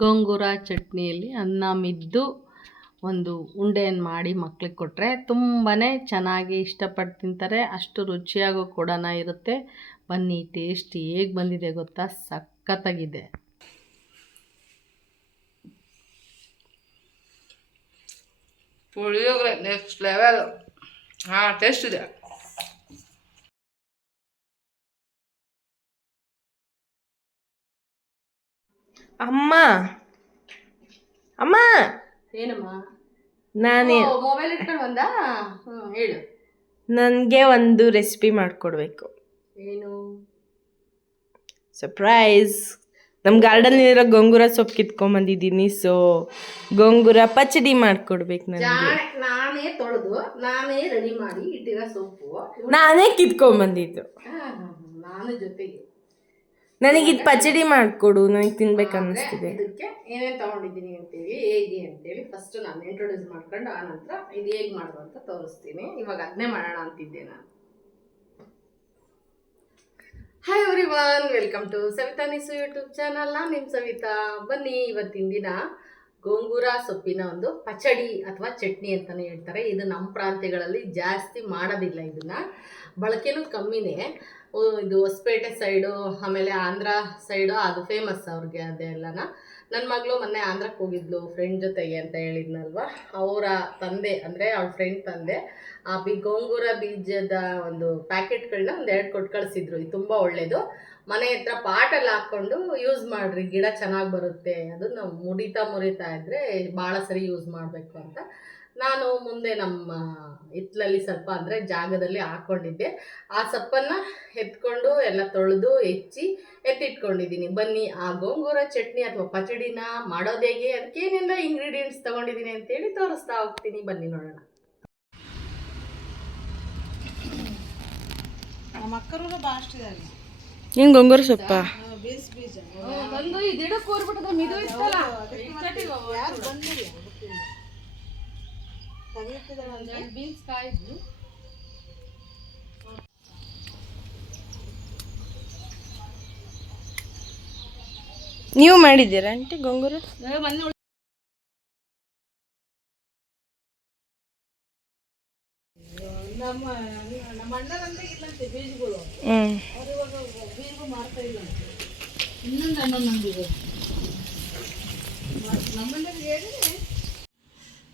ಗೋಂಗೂರ ಚಟ್ನಿಯಲ್ಲಿ ಅನ್ನ ಮಿದ್ದು ಒಂದು ಉಂಡೆಯನ್ನು ಮಾಡಿ ಮಕ್ಳಿಗೆ ಕೊಟ್ಟರೆ ತುಂಬಾ ಚೆನ್ನಾಗಿ ಇಷ್ಟಪಟ್ಟು ತಿಂತಾರೆ. ಅಷ್ಟು ರುಚಿಯಾಗೂ ಕೂಡ ಇರುತ್ತೆ. ಬನ್ನಿ ಟೇಸ್ಟ್ ಹೇಗೆ ಬಂದಿದೆ ಗೊತ್ತಾ, ಸಖತ್ತಾಗಿದೆ. Puliyogare next level. ಟೇಸ್ಟ್ ಇದೆ. ಅಮ್ಮ ಅಮ್ಮ ಏನಮ್ಮ ನಾನೇ ಮೊಬೈಲ್ ಇಟ್ಕೊಂಡು ಬಂದ? ಹೇಳು. ನನಗೆ ಒಂದು ರೆಸಿಪಿ ಮಾಡಿಕೊಡ್ಬೇಕು. ಏನು? ಸರ್ಪ್ರೈಸ್. ನಮ್ಮ ಗಾರ್ಡನ್ನಲ್ಲಿರೋ ಗೋಂಗೂರ ಸೊಪ್ಪು ಕಿತ್ಕೊಂಬಂದಿದ್ದೀನಿ. ಸೊ ಗೋಂಗೂರ ಪಚಡಿ ಮಾಡಿಕೊಡ್ಬೇಕು ನನಗೆ. ನಾನೇ ತೊಳೆದು ನಾನೇ ರೆಡಿ ಮಾಡಿ ಇಟ್ಟಿರೋ ಸೊಪ್ಪು ನಾನೇ ಕಿತ್ಕೊಂಬಂದಿದ್ದು. ನಾನು ಜೊತೆಗೆ ನನಗಿದು ಪಚಡಿ ಮಾಡಿಕೊಡು, ನನಗೆ ತಿನ್ಬೇಕು ಅನ್ನಿಸ್ತಿದೆ. ಇದಕ್ಕೆ ಏನೇನು ತೊಗೊಂಡಿದ್ದೀನಿ ಅಂತೇಳಿ ಹೇಗೆ ಅಂತೇಳಿ ಫಸ್ಟ್ ನಾನು ಇಂಟ್ರೊಡ್ಯೂಸ್ ಮಾಡ್ಕೊಂಡು ಆನಂತರ ಇದು ಹೇಗೆ ಮಾಡೋದು ಅಂತ ತೋರಿಸ್ತೀನಿ. ಇವಾಗ ಅದನ್ನೇ ಮಾಡೋಣ ಅಂತಿದ್ದೆ ನಾನು. Hi everyone, welcome to Savita Nisu YouTube channel. ನಾನು ನಿಮ್ಮ ಸವಿತಾ. ಬನ್ನಿ, ಇವತ್ತಿನ ದಿನ ಗೋಂಗೂರ ಸೊಪ್ಪಿನ ಒಂದು ಪಚಡಿ ಅಥವಾ ಚಟ್ನಿ ಅಂತಲೇ ಹೇಳ್ತಾರೆ. ಇದು ನಮ್ಮ ಪ್ರಾಂತ್ಯಗಳಲ್ಲಿ ಜಾಸ್ತಿ ಮಾಡೋದಿಲ್ಲ, ಇದನ್ನು ಬಳಕೆನೂ ಕಮ್ಮಿನೇ. ಇದು ಹೊಸಪೇಟೆ ಸೈಡು, ಆಮೇಲೆ ಆಂಧ್ರ ಸೈಡು ಅದು ಫೇಮಸ್ ಅವ್ರಿಗೆ ಅದೆಲ್ಲನ. ನನ್ನ ಮಗಳು ಮೊನ್ನೆ ಆಂಧ್ರಕ್ಕೆ ಹೋಗಿದ್ಲು ಫ್ರೆಂಡ್ ಜೊತೆಗೆ ಅಂತ ಹೇಳಿದ್ನಲ್ವ. ಅವರ ತಂದೆ ಅಂದರೆ ಅವ್ಳ ಫ್ರೆಂಡ್ ತಂದೆ ಆ ಗೋಂಗೂರ ಬೀಜದ ಒಂದು ಪ್ಯಾಕೆಟ್ಗಳನ್ನ ಒಂದು 2 ಕೊಟ್ಟು ಕಳಿಸಿದ್ರು. ಇದು ತುಂಬ ಒಳ್ಳೆಯದು, ಮನೆ ಹತ್ರ ಪಾಟಲ್ಲಿ ಹಾಕ್ಕೊಂಡು ಯೂಸ್ ಮಾಡಿರಿ, ಗಿಡ ಚೆನ್ನಾಗಿ ಬರುತ್ತೆ. ಅದು ನಾವು ಮುರಿತಾ ಇದ್ದರೆ ಭಾಳ ಸರಿ ಯೂಸ್ ಮಾಡಬೇಕು ಅಂತ ನಾನು ಮುಂದೆ ನಮ್ಮ ಹಿತ್ತಲಲ್ಲಿ ಸ್ವಲ್ಪ ಅಂದರೆ ಜಾಗದಲ್ಲಿ ಹಾಕ್ಕೊಂಡಿದ್ದೆ. ಆ ಸೊಪ್ಪನ್ನು ಎತ್ಕೊಂಡು ಎಲ್ಲ ತೊಳೆದು ಹೆಚ್ಚಿ ಎತ್ತಿಟ್ಕೊಂಡಿದ್ದೀನಿ. ಬನ್ನಿ ಆ ಗೋಂಗೂರ ಚಟ್ನಿ ಅಥವಾ ಪಚಡಿನ ಮಾಡೋದು ಹೇಗೆ, ಅದಕ್ಕೇನೆಲ್ಲ ಇಂಗ್ರೀಡಿಯೆಂಟ್ಸ್ ತೊಗೊಂಡಿದ್ದೀನಿ ಅಂತೇಳಿ ತೋರಿಸ್ತಾ ಹೋಗ್ತೀನಿ. ಬನ್ನಿ ನೋಡೋಣ. ನಮ್ಮ ಅಕ್ಕರು ಬಾಷ್ಟಿದ್ದಾರೆ. ಏನು ಗೋಂಗೂರ ಸೊಪ್ಪ ಬಂದು ಈ ಗಿಡಕ್ಕೆ ಕೂರ್ಬಿಟ್ಟದ ಮಿದು ಇತ್ತಲ್ಲ, ಯಾರು ಬಂದಿರಿ ಬೀನ್ಸ್ ಕಾಯಿದ್ದು. ನೀವು ಮಾಡಿದ್ದೀರಾ ಆಂಟಿ ಗೋಂಗೂರ? ಮೊನ್ನೆ ನಮ್ಮ ಅಣ್ಣನಂತೆ ಇಲ್ಲಂತೆ ಬೀಜಗಳು, ಅವ್ರು ಇವಾಗ ಬೀಜ ಮಾಡ್ತಾ ಇಲ್ಲ. ಇನ್ನೊಂದು ಅಣ್ಣ ನಂಬಿದೆ ನಮ್ಮಲ್ಲಿ ಹೇಳಿದ್ರೆ.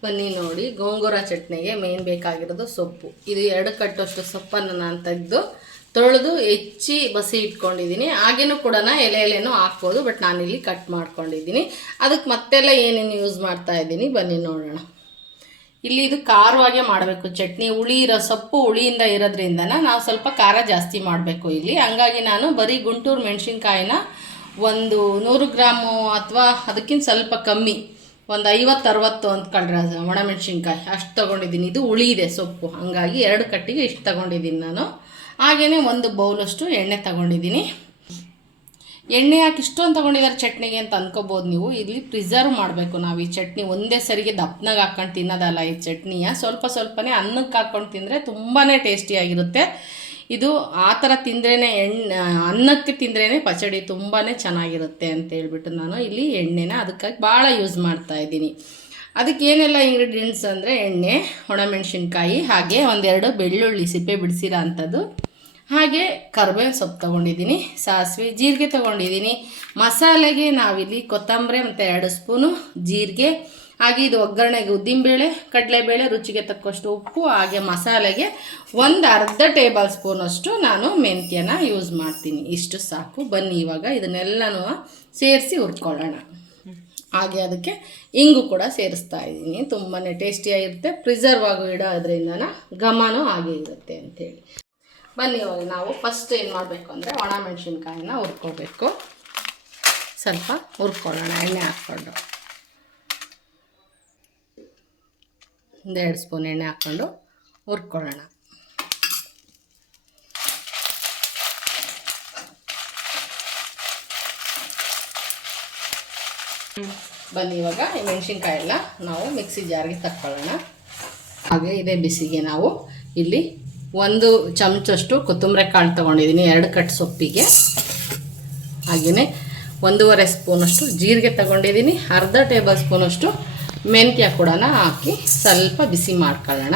ಬನ್ನಿ ನೋಡಿ, ಗೋಂಗೂರ ಚಟ್ನಿಗೆ ಮೇನ್ ಬೇಕಾಗಿರೋದು ಸೊಪ್ಪು. ಇದು 2 ಕಟ್ಟಷ್ಟು ಸೊಪ್ಪನ್ನು ನಾನು ತೆಗೆದು ತೊಳೆದು ಹೆಚ್ಚಿ ಬಸಿ ಇಟ್ಕೊಂಡಿದ್ದೀನಿ. ಹಾಗೇನೂ ಕೂಡ ಎಲೆನೂ ಹಾಕ್ಬೋದು, ಬಟ್ ನಾನಿಲ್ಲಿ ಕಟ್ ಮಾಡ್ಕೊಂಡಿದ್ದೀನಿ. ಅದಕ್ಕೆ ಮತ್ತೆಲ್ಲ ಏನೇನು ಯೂಸ್ ಮಾಡ್ತಾ ಇದ್ದೀನಿ ಬನ್ನಿ ನೋಡೋಣ. ಇಲ್ಲಿ ಇದು ಖಾರವಾಗೇ ಮಾಡಬೇಕು ಚಟ್ನಿ. ಹುಳಿ ಇರೋ ಸೊಪ್ಪು ಹುಳಿಯಿಂದ ಇರೋದ್ರಿಂದ ನಾವು ಸ್ವಲ್ಪ ಖಾರ ಜಾಸ್ತಿ ಮಾಡಬೇಕು ಇಲ್ಲಿ. ಹಂಗಾಗಿ ನಾನು ಬರೀ ಗುಂಟೂರು ಮೆಣಸಿನ್ಕಾಯಿನ ಒಂದು 100 ಗ್ರಾಮು ಅಥವಾ ಅದಕ್ಕಿಂತ ಸ್ವಲ್ಪ ಕಮ್ಮಿ, ಒಂದು 50-60 ಅಂದ್ಕೊಂಡ್ರೆ ಒಣಮೆಣ್ಸಿನ್ಕಾಯಿ ಅಷ್ಟು ತೊಗೊಂಡಿದ್ದೀನಿ. ಇದು ಹುಳಿ ಇದೆ ಸೊಪ್ಪು, ಹಂಗಾಗಿ 2 ಕಟ್ಟಿಗೆ ಇಷ್ಟು ತೊಗೊಂಡಿದ್ದೀನಿ ನಾನು. ಹಾಗೆಯೇ 1 ಬೌಲಷ್ಟು ಎಣ್ಣೆ ತೊಗೊಂಡಿದ್ದೀನಿ. ಎಣ್ಣೆ ಯಾಕೆ ಇಷ್ಟೊಂದು ತೊಗೊಂಡಿದ್ದಾರೆ ಚಟ್ನಿಗೆ ಅಂತ ಅಂದ್ಕೋಬೋದು ನೀವು. ಇಲ್ಲಿ ಪ್ರಿಸರ್ವ್ ಮಾಡಬೇಕು ನಾವು ಈ ಚಟ್ನಿ. ಒಂದೇ ಸರಿಗೆ ದಪ್ಪನಾಗ ಹಾಕ್ಕೊಂಡು ತಿನ್ನೋದಲ್ಲ ಈ ಚಟ್ನಿಯ. ಸ್ವಲ್ಪನೇ ಅನ್ನಕ್ಕೆ ಹಾಕ್ಕೊಂಡು ತಿಂದರೆ ತುಂಬಾ ಟೇಸ್ಟಿಯಾಗಿರುತ್ತೆ. ಇದು ಆ ಥರ ತಿಂದ್ರೇ ಅನ್ನಕ್ಕೆ ತಿಂದ್ರೇ ಪಚಡಿ ತುಂಬಾ ಚೆನ್ನಾಗಿರುತ್ತೆ ಅಂತ ಹೇಳ್ಬಿಟ್ಟು ನಾನು ಇಲ್ಲಿ ಎಣ್ಣೆನ ಅದಕ್ಕಾಗಿ ಭಾಳ ಯೂಸ್ ಮಾಡ್ತಾಯಿದ್ದೀನಿ. ಅದಕ್ಕೆ ಏನೆಲ್ಲ ಇಂಗ್ರೀಡಿಯೆಂಟ್ಸ್ ಅಂದರೆ ಎಣ್ಣೆ, ಒಣಮೆಣ್ಸಿನ್ಕಾಯಿ, ಹಾಗೆ 1-2 ಬೆಳ್ಳುಳ್ಳಿ ಸಿಪ್ಪೆ ಬಿಡಿಸಿರೋ ಅಂಥದ್ದು, ಹಾಗೆ ಕರ್ಬೇವಿನ ಸೊಪ್ಪು ತೊಗೊಂಡಿದ್ದೀನಿ, ಸಾಸಿವೆ, ಜೀರಿಗೆ ತೊಗೊಂಡಿದ್ದೀನಿ. ಮಸಾಲೆಗೆ ನಾವಿಲ್ಲಿ ಕೊತ್ತಂಬರಿ ಮತ್ತು 2 ಸ್ಪೂನು ಜೀರಿಗೆ, ಹಾಗೆ ಇದು ಒಗ್ಗರಣೆಗೆ ಉದ್ದಿನಬೇಳೆ, ಕಡಲೆಬೇಳೆ, ರುಚಿಗೆ ತಕ್ಕಷ್ಟು ಉಪ್ಪು, ಹಾಗೆ ಮಸಾಲೆಗೆ 1/2 ಟೇಬಲ್ ಸ್ಪೂನಷ್ಟು ನಾನು ಮೆಂತ್ಯನ ಯೂಸ್ ಮಾಡ್ತೀನಿ. ಇಷ್ಟು ಸಾಕು. ಬನ್ನಿ ಇವಾಗ ಇದನ್ನೆಲ್ಲನೂ ಸೇರಿಸಿ ಹುರ್ಕೊಳ್ಳೋಣ. ಹಾಗೆ ಅದಕ್ಕೆ ಇಂಗು ಕೂಡ ಸೇರಿಸ್ತಾ ಇದ್ದೀನಿ. ತುಂಬಾ ಟೇಸ್ಟಿಯಾಗಿರುತ್ತೆ, ಪ್ರಿಸರ್ವ್ ಆಗೋ ಇಡೋದ್ರಿಂದ ಘಮನೂ ಹಾಗೆ ಇರುತ್ತೆ ಅಂಥೇಳಿ. ಬನ್ನಿ ಇವಾಗ ನಾವು ಫಸ್ಟ್ ಏನು ಮಾಡಬೇಕು ಅಂದರೆ ಒಣಮೆಣ್ಸಿನ್ಕಾಯಿನ ಹುರ್ಕೋಬೇಕು. ಸ್ವಲ್ಪ ಹುರ್ಕೊಳ್ಳೋಣ ಎಣ್ಣೆ ಹಾಕ್ಕೊಂಡು. 1-2 ಸ್ಪೂನ್ ಎಣ್ಣೆ ಹಾಕ್ಕೊಂಡು ಹುರ್ಕೊಳ್ಳೋಣ. ಬನ್ನಿ ಇವಾಗ ಈ ಮೆಣಸಿನ್ಕಾಯಿ ಎಲ್ಲ ನಾವು ಮಿಕ್ಸಿ ಜಾರ್ಗೆ ತಕ್ಕೊಳ್ಳೋಣ. ಹಾಗೆ ಇದೇ ಬಿಸಿಗೆ ನಾವು ಇಲ್ಲಿ 1 ಚಮಚಷ್ಟು ಕೊತ್ತಂಬರಿ ಕಾಳು ತೊಗೊಂಡಿದ್ದೀನಿ 2 ಕಟ್ ಸೊಪ್ಪಿಗೆ. ಹಾಗೆಯೇ 1.5 ಸ್ಪೂನಷ್ಟು ಜೀರಿಗೆ ತಗೊಂಡಿದ್ದೀನಿ, ಅರ್ಧ ಟೇಬಲ್ ಸ್ಪೂನಷ್ಟು ಮೆಂತ್ಯ ಕೂಡ ಹಾಕಿ ಸ್ವಲ್ಪ ಬಿಸಿ ಮಾಡ್ಕೊಳ್ಳೋಣ.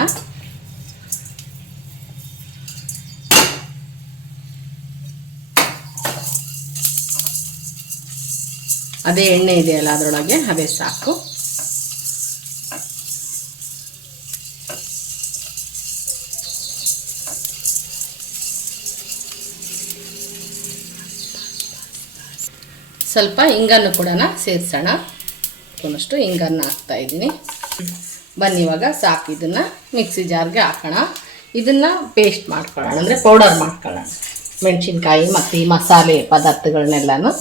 ಅದೇ ಎಣ್ಣೆ ಇದೆಯಲ್ಲ ಅದರೊಳಗೆ ಅದೇ ಸಾಕು. ಸ್ವಲ್ಪ ಹಿಂಗನ್ನು ಕೂಡ ಸೇರಿಸೋಣ. ಒಂದಷ್ಟು ಹಿಂಗನ್ನು ಹಾಕ್ತಾ ಇದ್ದೀನಿ. ಬನ್ನಿ ಇವಾಗ ಸಾಕು, ಇದನ್ನು ಮಿಕ್ಸಿ ಜಾರ್ಗೆ ಹಾಕೋಣ. ಇದನ್ನು ಪೇಸ್ಟ್ ಮಾಡ್ಕೊಳ್ಳೋಣ, ಅಂದರೆ ಪೌಡರ್ ಮಾಡ್ಕೊಳ್ಳೋಣ. ಮೆಣಸಿನ್ಕಾಯಿ ಮತ್ತು ಈ ಮಸಾಲೆ ಪದಾರ್ಥಗಳನ್ನೆಲ್ಲನೂ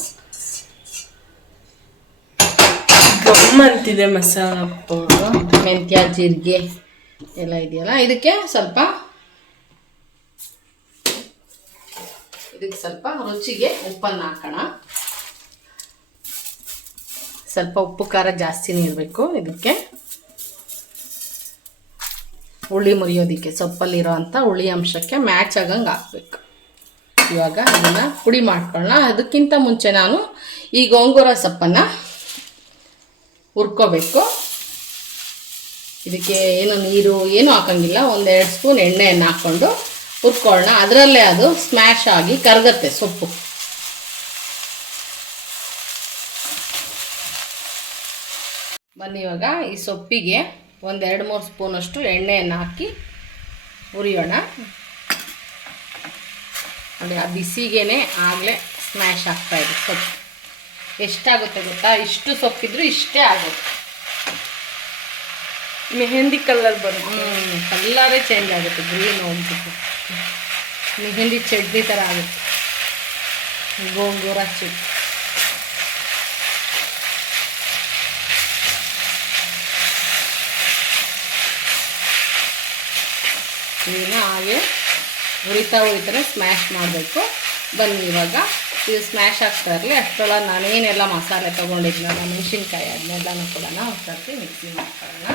ಅಂತಿದೆ ಮಸಾಲ ಪೌಡ್ರು, ಮೆಂತ್ಯ ಜೀರಿಗೆ ಎಲ್ಲ ಇದೆಯಲ್ಲ, ಇದಕ್ಕೆ ಸ್ವಲ್ಪ ರುಚಿಗೆ ಉಪ್ಪನ್ನು ಹಾಕೋಣ. ಸ್ವಲ್ಪ ಉಪ್ಪು ಖಾರ ಜಾಸ್ತಿನೇ ಇರಬೇಕು ಇದಕ್ಕೆ. ಹುಳಿ ಮುರಿಯೋದಕ್ಕೆ ಸೊಪ್ಪಲ್ಲಿರೋ ಅಂಥ ಹುಳಿ ಅಂಶಕ್ಕೆ ಮ್ಯಾಚ್ ಆಗಂಗೆ ಹಾಕ್ಬೇಕು. ಇವಾಗ ಇದನ್ನು ಪುಡಿ ಮಾಡ್ಕೊಳ್ಳೋಣ. ಅದಕ್ಕಿಂತ ಮುಂಚೆ ನಾನು ಈ ಗೋಂಗೂರ ಸೊಪ್ಪನ್ನು ಹುರ್ಕೋಬೇಕು. ಇದಕ್ಕೆ ಏನು ನೀರು ಏನು ಹಾಕೋಂಗಿಲ್ಲ, 1-2 ಸ್ಪೂನ್ ಎಣ್ಣೆಯನ್ನು ಹಾಕ್ಕೊಂಡು ಹುರ್ಕೊಳ್ಳೋಣ. ಅದರಲ್ಲೇ ಅದು ಸ್ಮ್ಯಾಶ್ ಆಗಿ ಕರಗತ್ತೆ ಸೊಪ್ಪು. ಬನ್ನಿ ಇವಾಗ ಈ ಸೊಪ್ಪಿಗೆ 1-2-3 ಸ್ಪೂನಷ್ಟು ಎಣ್ಣೆಯನ್ನು ಹಾಕಿ ಹುರಿಯೋಣ. ನೋಡಿ, ಆ ಬಿಸಿಗೇನೆ ಆಗಲೇ ಸ್ಮ್ಯಾಶ್ ಆಗ್ತಾಯಿದೆ ಸೊಪ್ಪು. ಎಷ್ಟಾಗುತ್ತೆ ಗೊತ್ತಾ? ಇಷ್ಟು ಸೊಪ್ಪಿದ್ರು ಇಷ್ಟೇ ಆಗುತ್ತೆ. ಮೆಹಂದಿ ಕಲರ್ ಬರುತ್ತೆ. ಕಲ್ಲರೇ ಚೇಂಜ್ ಆಗುತ್ತೆ, ಗ್ರೀನ್ ಹೋಗ್ಬಿಟ್ಟು ಮೆಹಂದಿ ಚಟ್ನಿ ಥರ ಆಗುತ್ತೆ. ಗೋಂಗೂರ ಚಟ್ನಿ ಇದನ್ನು ಹಾಗೆ ಹುರಿತಾನೆ ಸ್ಮ್ಯಾಶ್ ಮಾಡಬೇಕು. ಬನ್ನಿ ಇವಾಗ ಇದು ಸ್ಮ್ಯಾಶ್ ಆಗ್ತಾ ಇರಲಿ. ಅಷ್ಟರೊಳಗೆ ನಾನೇನೆಲ್ಲ ಮಸಾಲೆ ತೊಗೊಂಡಿದ್ನಲ್ಲ, ಮೆಣಸಿನ್ಕಾಯಿ, ಅದನ್ನೆಲ್ಲನೂ ಕೂಡ ಒಂದ್ಸರ್ತಿ ಮಿಕ್ಸಿ ಮಾಡ್ಕೊಳ್ಳೋಣ.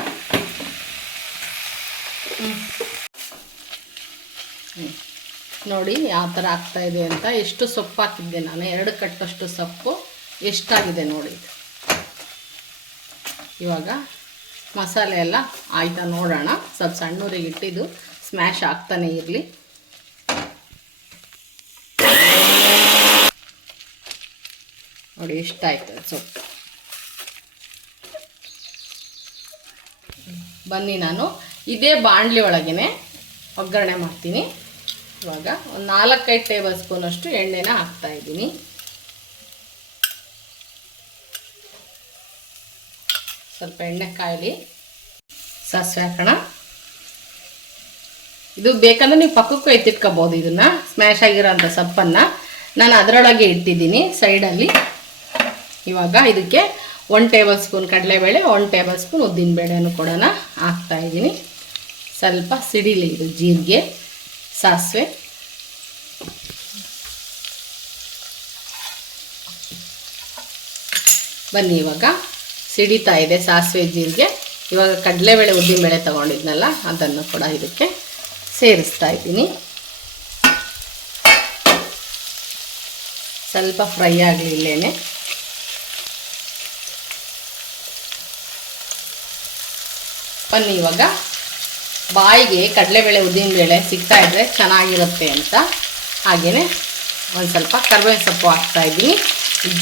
ನೋಡಿ ಯಾವ ಥರ ಆಗ್ತಾಯಿದೆ ಅಂತ. ಎಷ್ಟು ಸೊಪ್ಪು ಹಾಕಿದ್ದೆ ನಾನು, 2 ಕಟ್ಟಷ್ಟು ಸೊಪ್ಪು ಎಷ್ಟಾಗಿದೆ ನೋಡಿ. ಇವಾಗ ಮಸಾಲೆ ಎಲ್ಲ ಆಯ್ತಾ ನೋಡೋಣ. ಸ್ವಲ್ಪ ಸಣ್ಣೂರಿಗೆ ಇಟ್ಟಿದ್ದು ಸ್ಮ್ಯಾಶ್ ಆಗ್ತಾನೆ ಇರಲಿ. ನೋಡಿ ಎಷ್ಟಾಯ್ತು ಸೊಪ್ಪು. ಬನ್ನಿ ನಾನು ಇದೇ ಬಾಣಲಿ ಒಳಗೇ ಒಗ್ಗರಣೆ ಮಾಡ್ತೀನಿ. ಇವಾಗ ಒಂದು 4-5 ಟೇಬಲ್ ಸ್ಪೂನಷ್ಟು ಎಣ್ಣೆನ ಹಾಕ್ತಾಯಿದ್ದೀನಿ. ಸ್ವಲ್ಪ ಎಣ್ಣೆ ಕಾಯಲಿ. ಸಾಸಿವೆ ಹಾಕೋಣ. ಇದು ಬೇಕಂದ್ರೆ ನೀವು ಪಕ್ಕಕ್ಕೂ ಎತ್ತಿಟ್ಕೋಬೋದು. ಇದನ್ನು ಸ್ಮ್ಯಾಶ್ ಆಗಿರೋಂಥ ಸೊಪ್ಪನ್ನು ನಾನು ಅದರೊಳಗೆ ಇಟ್ಟಿದ್ದೀನಿ ಸೈಡಲ್ಲಿ. ಇವಾಗ ಇದಕ್ಕೆ 1 ಟೇಬಲ್ ಸ್ಪೂನ್ ಕಡಲೆಬೇಳೆ, 1 ಟೇಬಲ್ ಸ್ಪೂನ್ ಉದ್ದಿನಬೇಳೆನೂ ಕೂಡ ಹಾಕ್ತಾಯಿದ್ದೀನಿ. ಸ್ವಲ್ಪ ಸಿಡಿಲಿ ಇದು ಜೀರಿಗೆ, ಸಾಸಿವೆ. ಬನ್ನಿ ಇವಾಗ ಸಿಡಿತಾ ಇದೆ ಸಾಸಿವೆ ಜೀರಿಗೆ. ಇವಾಗ ಕಡಲೆಬೇಳೆ ಉದ್ದಿನಬೇಳೆ ತೊಗೊಂಡಿದ್ನಲ್ಲ ಅದನ್ನು ಕೂಡ ಇದಕ್ಕೆ ಸೇರಿಸ್ತಾ ಇದ್ದೀನಿ. ಸ್ವಲ್ಪ ಫ್ರೈ ಆಗಲಿ ಇಲ್ಲೇನೆ. ಬನ್ನಿ ಇವಾಗ ಬಾಯಿಗೆ ಕಡಲೆಬೇಳೆ ಉದ್ದಿನಬೇಳೆ ಸಿಗ್ತಾ ಇದ್ದರೆ ಚೆನ್ನಾಗಿರುತ್ತೆ ಅಂತ ಹಾಗೆಯೇ ಒಂದು ಸ್ವಲ್ಪ ಕರಿಬೇವಿನ ಸೊಪ್ಪು ಹಾಕ್ತಾಯಿದ್ದೀನಿ.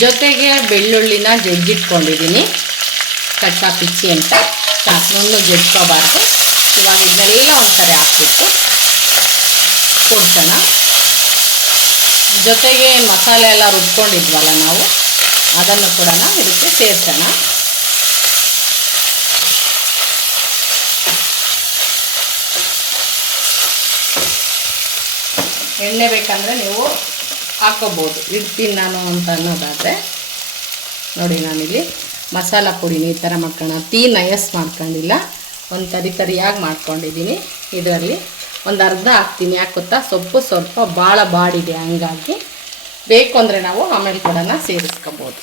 ಜೊತೆಗೆ ಬೆಳ್ಳುಳ್ಳಿನ ಜಜ್ಜಿಟ್ಕೊಂಡಿದ್ದೀನಿ, ಕಚ್ಚಾ ಪಿಚ್ಚಿ ಅಂತ. ನುಣ್ಣು ಜಜ್ಕೋಬಾರ್ದು. ಇವಾಗ ಇದನ್ನೆಲ್ಲ ಒಂದ್ಸರಿ ಹಾಕ್ಬಿಟ್ಟು ಕೊಡ್ಸೋಣ. ಜೊತೆಗೆ ಮಸಾಲೆ ಎಲ್ಲ ರುಬ್ಕೊಂಡಿದ್ವಲ್ಲ ನಾವು, ಅದನ್ನು ಕೂಡ ಇದಕ್ಕೆ ಸೇರಿಸೋಣ. ಎಣ್ಣೆ ಬೇಕಂದರೆ ನೀವು ಹಾಕೋಬೋದು, ಇಡ್ತೀನಿ ನಾನು ಅಂತ ಅನ್ನೋದಾದರೆ. ನೋಡಿ ನಾನಿಲ್ಲಿ ಮಸಾಲ ಪುಡಿನ ಈ ಥರ ಮಾಡ್ಕೊಳ್ಳೋಣ. ನಯಸ್ ಮಾಡ್ಕೊಂಡಿಲ್ಲ, ಒಂದು ತರಿಯಾಗಿ ಮಾಡ್ಕೊಂಡಿದ್ದೀನಿ. ಇದರಲ್ಲಿ ಒಂದು ಅರ್ಧ ಹಾಕ್ತೀನಿ. ಯಾಕೆ ಗೊತ್ತಾ, ಸೊಪ್ಪು ಸ್ವಲ್ಪ ಭಾಳ ಬಾಡಿದೆ, ಹಂಗಾಗಿ ಬೇಕು ಅಂದರೆ ನಾವು ಆಮೇಲೆ ಕೂಡ ಸೇರಿಸ್ಕೋಬೋದು.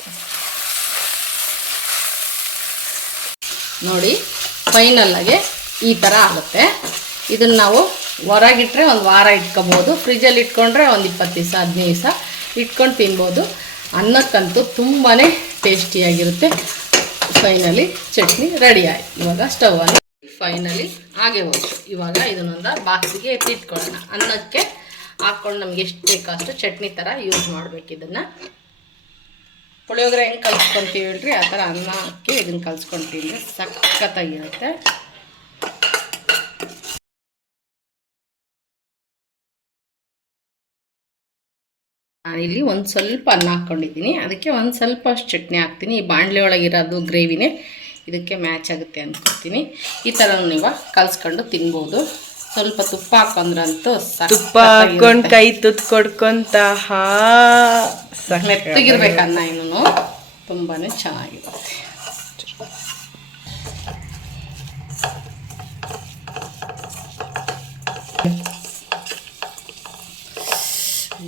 ನೋಡಿ ಫೈನಲ್ಲಾಗೆ ಈ ಥರ ಆಗುತ್ತೆ. ಇದನ್ನು ನಾವು ಹೊರಗಿಟ್ರೆ ಒಂದು ವಾರ ಇಟ್ಕೊಬೋದು, ಫ್ರಿಜ್ಜಲ್ಲಿ ಇಟ್ಕೊಂಡ್ರೆ ಒಂದು 20 ದಿವಸ 15 ದಿವಸ ಇಟ್ಕೊಂಡು ತಿನ್ಬೋದು. ಅನ್ನಕ್ಕಂತೂ ತುಂಬಾ ಟೇಸ್ಟಿಯಾಗಿರುತ್ತೆ. ಫೈನಲಿ ಚಟ್ನಿ ರೆಡಿ ಆಯ್ತು. ಇವಾಗ ಸ್ಟವಲ್ಲಿ ಫೈನಲಿ ಹಾಗೆ ಹೋಯ್ತು. ಇವಾಗ ಇದನ್ನೊಂದು ಬಾಕ್ಸಿಗೆ ಎತ್ತಿಟ್ಕೊಳ್ಳೋಣ. ಅನ್ನಕ್ಕೆ ಹಾಕ್ಕೊಂಡು ನಮ್ಗೆ ಎಷ್ಟು ಬೇಕೋ ಅಷ್ಟು ಚಟ್ನಿ ಥರ ಯೂಸ್ ಮಾಡಬೇಕು. ಇದನ್ನು ಪುಳಿಯೋಗರೆ ಹೆಂಗೆ ಕಲ್ಸ್ಕೊತೀವಿ ಹೇಳ್ರಿ, ಆ ಥರ ಅನ್ನಕ್ಕೆ ಇದನ್ನು ಕಲ್ಸ್ಕೊತೀವಿ. ಸಖತ್ತಾಗಿರುತ್ತೆ. ನಾನಿಲ್ಲಿ ಒಂದು ಸ್ವಲ್ಪ ಅನ್ನ ಹಾಕ್ಕೊಂಡಿದ್ದೀನಿ, ಅದಕ್ಕೆ ಒಂದು ಸ್ವಲ್ಪ ಅಷ್ಟು ಚಟ್ನಿ ಹಾಕ್ತೀನಿ. ಈ ಬಾಣಲೆ ಒಳಗಿರೋದು ಗ್ರೇವಿನೇ ಇದಕ್ಕೆ ಮ್ಯಾಚ್ ಆಗುತ್ತೆ ಅಂದ್ಕೊತೀನಿ. ಈ ಥರ ನೀವು ಕಲ್ಸ್ಕೊಂಡು ತಿನ್ಬೋದು. ಸ್ವಲ್ಪ ತುಪ್ಪ ಹಾಕೊಂಡ್ರಂತೂ ತುಪ್ಪ ಹಾಕೊಂಡು ಕೈ ತುತ್ತು ಕೊಡ್ಕೊಂತ ಮೆತ್ತಗಿರ್ಬೇಕು ಅನ್ನ. ಇನ್ನೂ ತುಂಬಾ ಚೆನ್ನಾಗಿರುತ್ತೆ.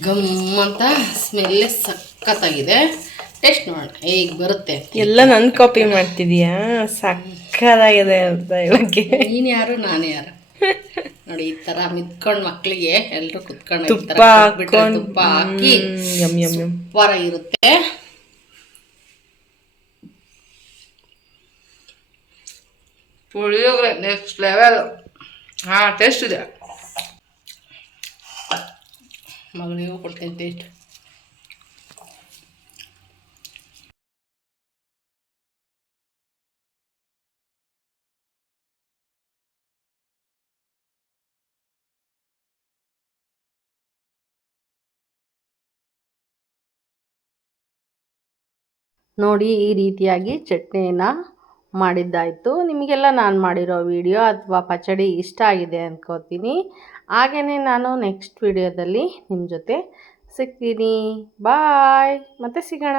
ಗಮ್ಮಂತ ಸ್ಮೆಲ್ಲೇ ಸಖತ್ತಾಗಿದೆ. ಟೇಸ್ಟ್ ನೋಡೋಣ ಹೇಗೆ ಬರುತ್ತೆ. ಎಲ್ಲ ನನ್ನ ಕಾಪಿ ಮಾಡ್ತಿದೀಯಾ? ಸಕ್ಕತ್ತಾಗಿದೆ ಅಂತ ಹೇಳಕ್ಕೆ. ನೀನು ಯಾರು ನಾನು ಯಾರು ನೋಡಿ. ಈ ಥರ ಮಿತ್ಕೊಂಡು ಮಕ್ಕಳಿಗೆ ಎಲ್ಲರೂ ಕುತ್ಕೊಂಡು ತುಪ್ಪ ಹಾಕಿ ಸೂಪರ್ ಆಗಿರುತ್ತೆ. Puliyogare next level. ಟೇಸ್ಟ್ ಇದೆ. ಮಗಳಿಗೂ ಕೊಡ್ತೀನಿ ಟೇಸ್ಟ್. ನೋಡಿ, ಈ ರೀತಿಯಾಗಿ ಚಟ್ನಿನ ಮಾಡಿದ್ದಾಯಿತು. ನಿಮಗೆಲ್ಲ ನಾನು ಮಾಡಿರೋ ವಿಡಿಯೋ ಅಥವಾ ಪಚಡಿ ಇಷ್ಟ ಆಗಿದೆ ಅಂದ್ಕೋತೀನಿ. ಹಾಗೆಯೇ ನಾನು ನೆಕ್ಸ್ಟ್ ವಿಡಿಯೋದಲ್ಲಿ ನಿಮ್ಮ ಜೊತೆ ಸಿಗ್ತೀನಿ. ಬಾಯ್, ಮತ್ತೆ ಸಿಗೋಣ.